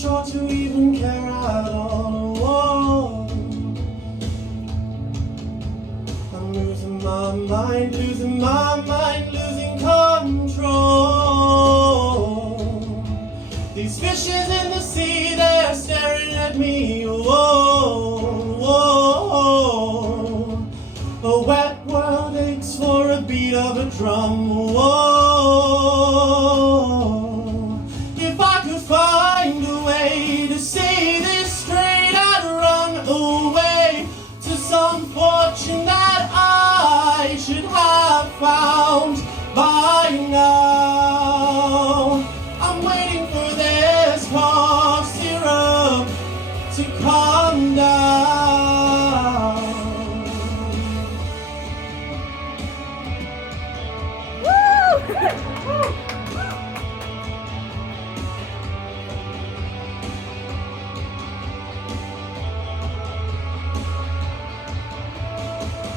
short to even care at all. Whoa. I'm losing my mind, losing control. These fishes in the sea, they're staring at me. Whoa, whoa. A wet world aches for a beat of a drum. Whoa. If I could find a way to say this straight, I'd run away to some fortune that I should have found by now. I'm waiting for this cough syrup to calm down.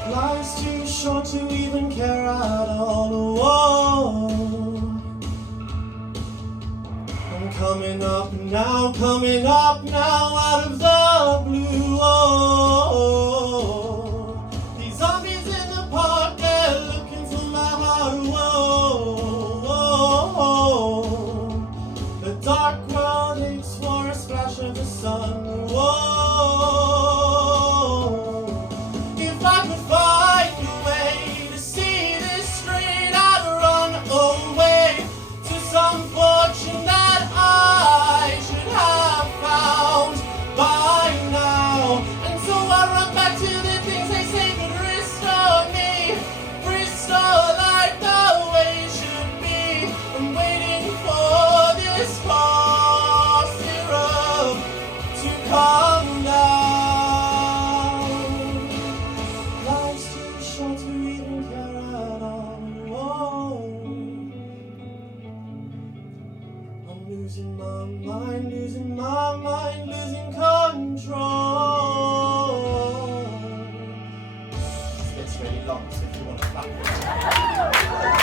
Life's too short to even care at all. Whoa. I'm coming up now out of the blue. Whoa. These zombies in the park, they're looking for my heart. Whoa, whoa. The dark world aches for a splash of the sun. Whoa. If I could find a way to see this straight, I'd run away to some fortune that I should have found by now. And so I run back to the things they say could restore me, restore life the way it should be. I'm waiting for this cough syrup to calm down. Life's too short to even care at all. Whoa. I'm losing my mind, losing control. It's really long, so if you want to clap it.